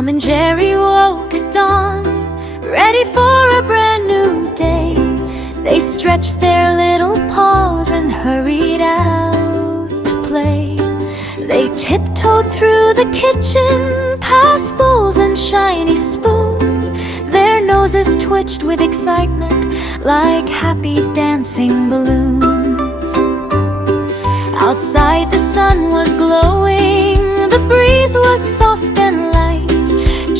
Tom and Jerry woke at dawn, ready for a brand new day. They stretched their little paws and hurried out to play. They tiptoed through the kitchen, past bowls and shiny spoons. Their noses twitched with excitement like happy dancing balloons. Outside the sun was glowing, the breeze was soft and light.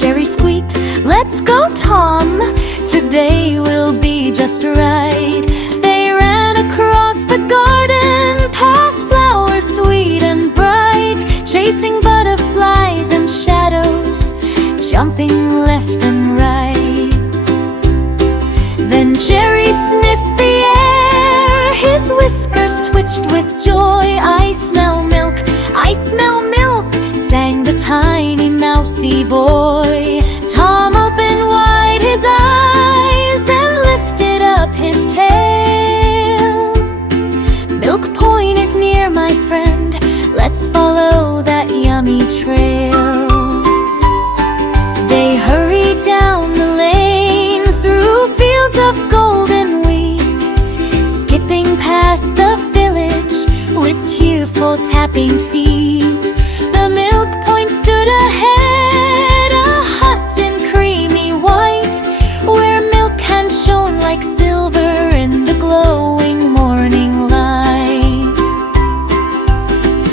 Jerry squeaked, "Let's go, Tom, today will be just right." They ran across the garden, past flowers sweet and bright, chasing butterflies and shadows, jumping left and right. Then Jerry sniffed the air, his whiskers twitched with joy. "I smell milk, I smell milk," sang the tiny mousy boy. Tom opened wide his eyes and lifted up his tail. "Milk Point is near, my friend, let's follow that yummy trail." They hurried down the lane, through fields of golden wheat, skipping past the village with tearful tapping feet. The Milk Point stood ahead, a hut in creamy white, where milk cans shone like silver in the glowing morning light.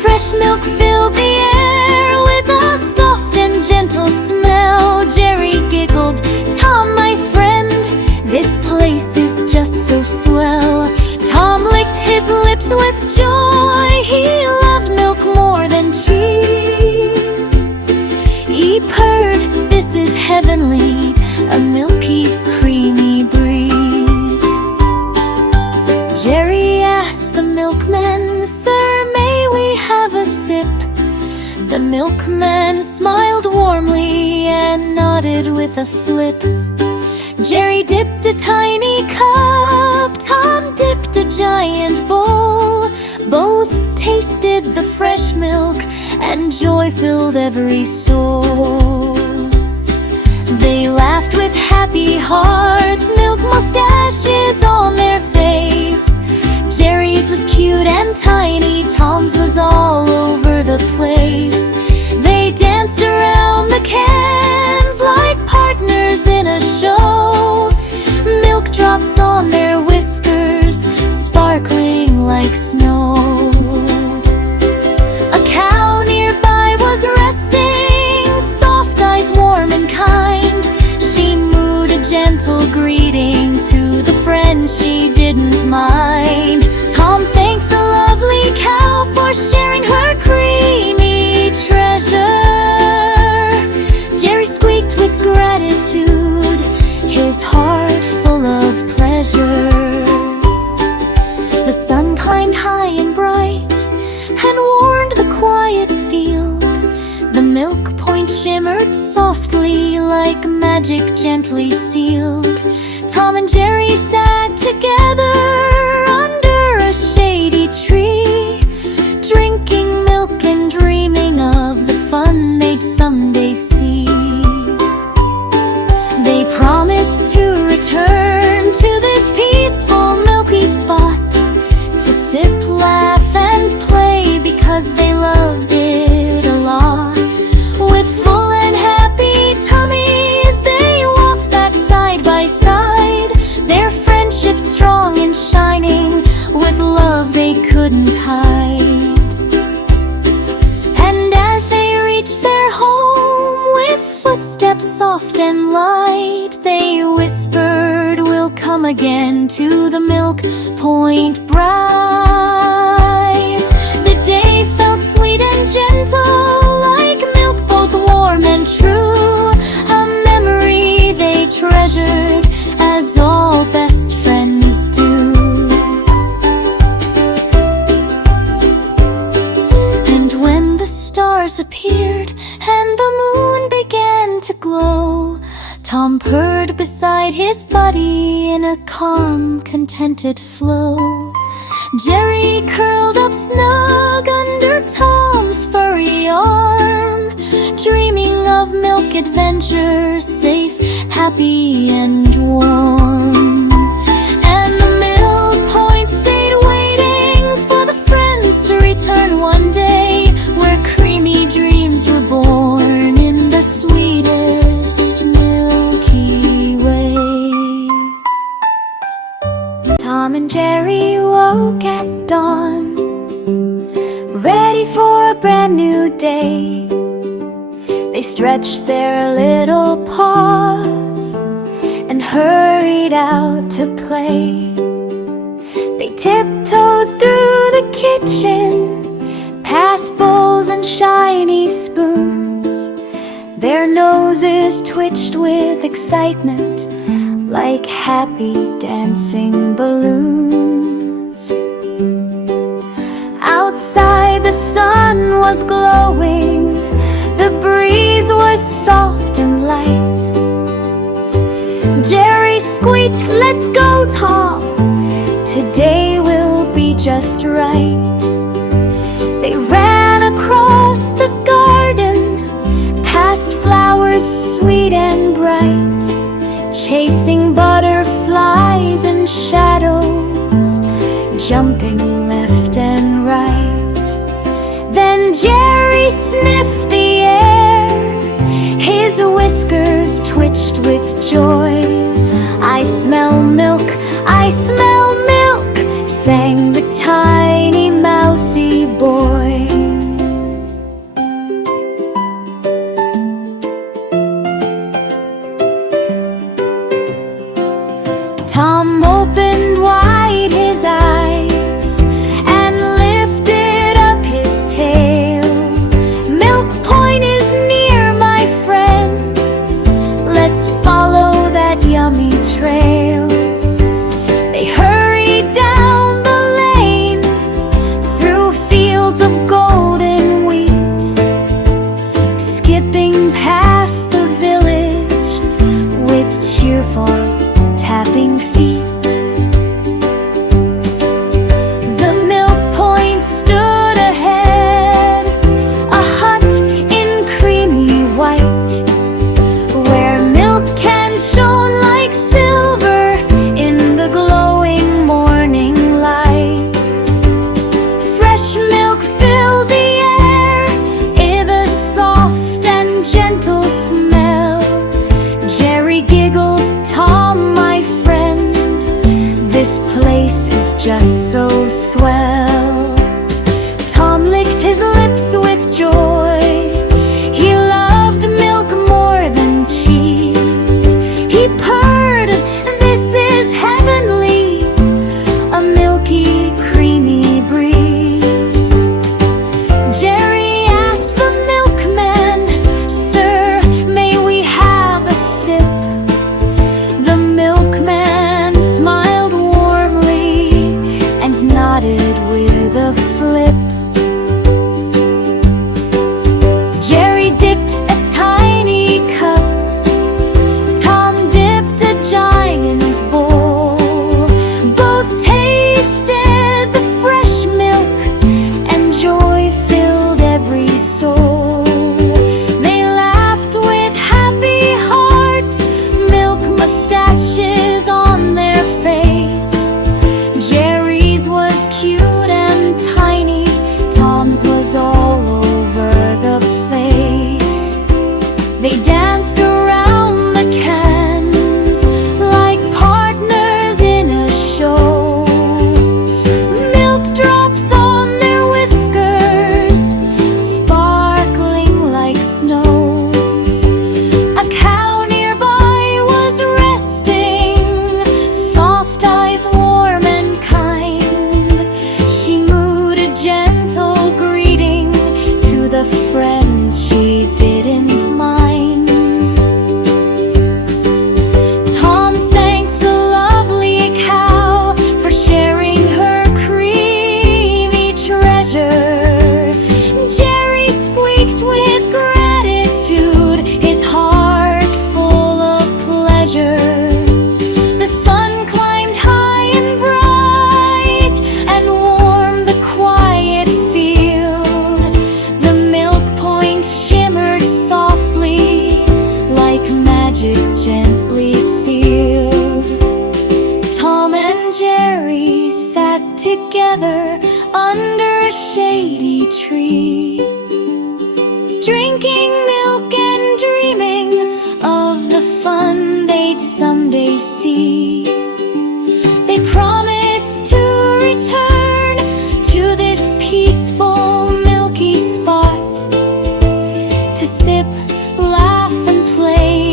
Fresh milk filled the air with a soft and gentle smell. Jerry giggled, "Tom, my friend, this place is just so swell." Tom licked his lips with joy, he loved milk more than cheese. He purred, "This is heavenly, a milky, creamy breeze." Jerry asked the milkman, "Sir, may we have a sip?" The milkman smiled warmly and nodded with a flip. Jerry dipped a tiny cup, Tom dipped a giant bowl. Both tasted the fresh milk, and joy filled every soul. They laughed with happy hearts, milk mustaches on their face. Jerry's was cute and tiny, Tom's was all over the place. They danced around the cans like partners in a show, milk drops on their whiskers, sparkling like snow. A cow nearby was resting, soft eyes warm and kind. She mooed a gentle greeting to the friend she didn't mind. Tom thanked the lovely cow for sharing her creamy treasure. Jerry squeaked with gratitude, his heart full of pleasure. The sun climbed high and bright and warmed the quiet field. The Milk Point shimmered softly like magic gently sealed. Tom and Jerry sat together under a shady tree, drinking milk and dreaming of the fun they'd someday see. They promised to return to this peaceful milky spot, to sip, laugh and play because they loved it a lot. With full and happy tummies they walked back side by side, their friendship strong and shining with love they couldn't hide. And as they reached their home with footsteps soft and light, they whispered, "We'll come again to the Milk Point Bride." The day felt sweet and gentle, like milk both warm and true, a memory they treasured as all best friends do. And when the stars appeared and the moon began to glow, Tom purred beside his buddy in a calm, contented flow. Jerry curled up snug under Tom's furry arm, dreaming of milk adventures, safe, happy, and warm. And the milk point stayed waiting for the friends to return one day, where creamy dreams were born in the sweetest Milky Way. Tom and Jerry woke at dawn, ready for a brand new day. They stretched their little paws and hurried out to play. They tiptoed through the kitchen, past bowls and shiny spoons. Their noses twitched with excitement, like happy dancing balloons. Outside the sun was glowing, the breeze was soft and light. Jerry squeaked, "Let's go, Tom, today will be just right." They ran across the garden, past flowers sweet and bright, chasing butterflies and shadows, jumping left and right. Then Jerry sniffed the air, his whiskers twitched with joy. "I smell milk, I smell milk," sang the tiny mousy boy. Tom opened wide his eyes and lifted up his tail. "Milk Point is near, my friend. Let's follow that yummy trail." They hurried down the lane, through fields of golden wheat, skipping past the village with cheerful tapping feet.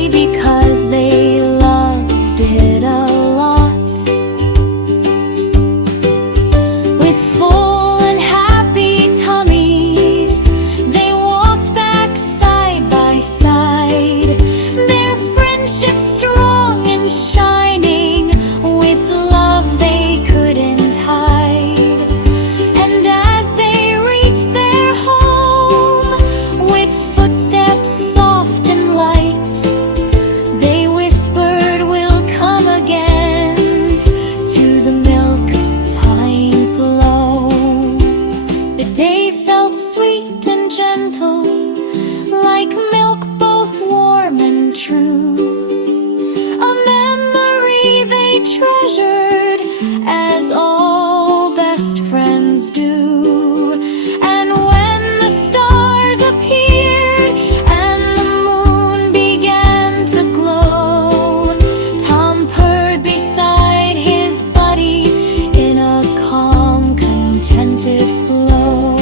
because they loved it a lot. With full and happy tummies, they walked back side by side, their friendship strong and shining, with love they couldn't hide. And as they reached their home, with footsteps soft and light, they whispered, "We'll come again to the milk pine below." The day felt sweet and gentle, like milk both warm and true, a memory they treasured as all best friends do. And when the stars appeared and the moon began to glow, Tom purred beside his buddy in a calm, contented flow.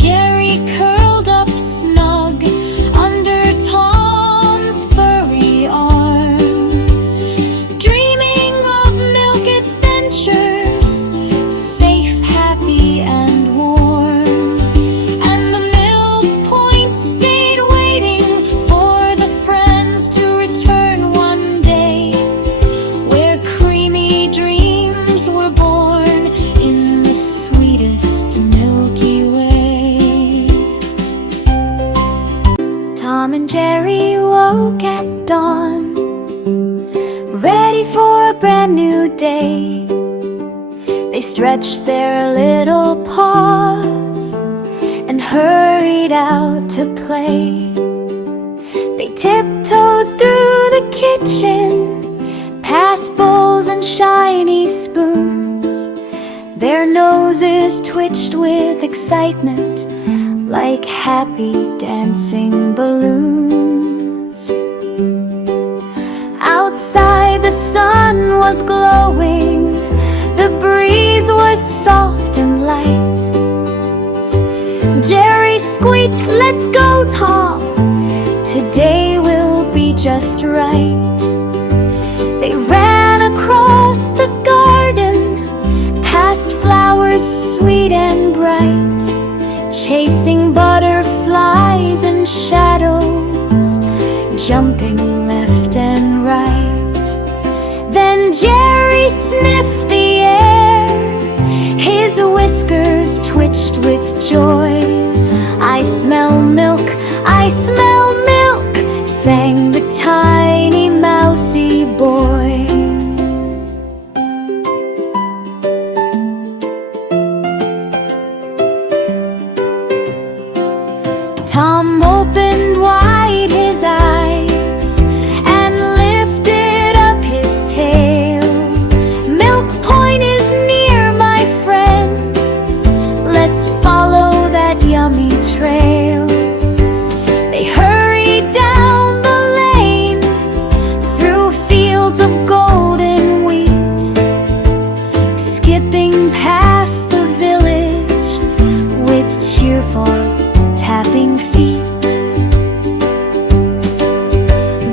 Jerry curled up snug under Tom's furry arm, dreaming of milk adventures, safe, happy, and warm. And the milk point stayed waiting for the friends to return one day, where creamy dreams were born in the sweetest Milky Way. Tom and Jerry woke at dawn, ready for a brand new day. They stretched their little paws and hurried out to play. They tiptoed through the kitchen, past bowls and shiny spoons. Their noses twitched with excitement, like happy dancing balloons. Outside the sun was glowing, the breeze was soft and light. Jerry squeaked, "Let's go, Tom, today will be just right." They ran across the garden, past flowers sweet and bright, chasing butterflies and shadows, jumping left and right. Then Jerry sniffed the air, his whiskers twitched with joy. "I smell milk, I smell milk," sang the tiny mousy boy. Tom opened wide his eyes and lifted up his tail. "Milk Point is near, my friend. Let's follow that yummy trail." They hurried down the lane, through fields of golden wheat, skipping past the village with cheerful tapping feet.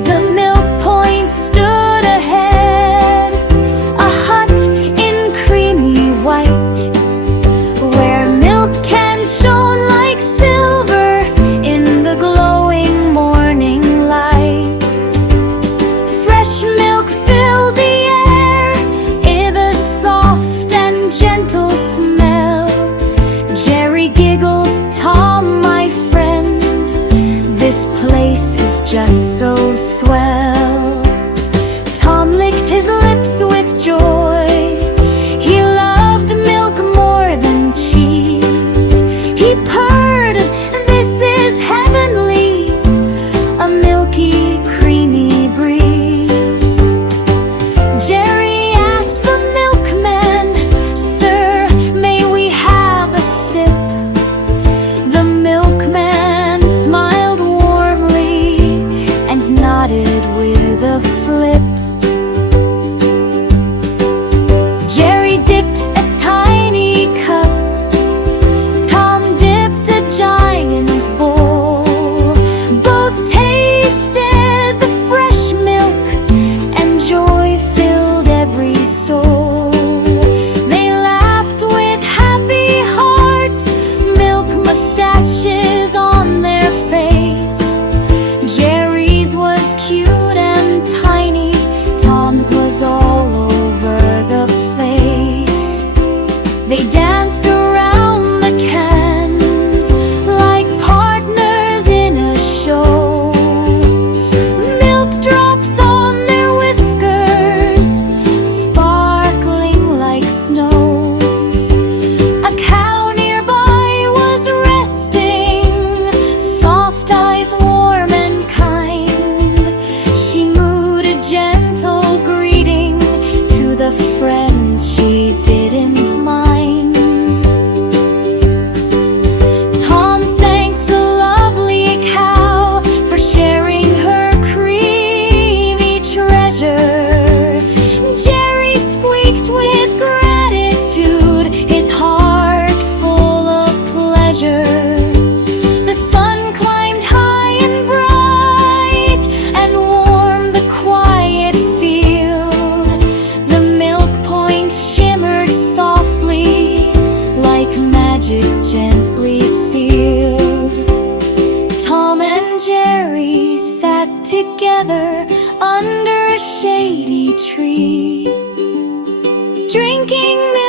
The milk point stood ahead, a hut in creamy white, where milk cans shone like silver in the glowing morning light. Fresh milk filled the air, in a soft and gentle smell. Jerry giggled, "Tom, my friend, this place is just so swell." Tom licked his lips with joy. He loved milk more than cheese. He purred, "This is heavenly, a milky, creamy breeze." Jerry asked the milkman, "Sir, may we have a sip?" The milkman smiled warmly and nodded with together under a shady tree, drinking milk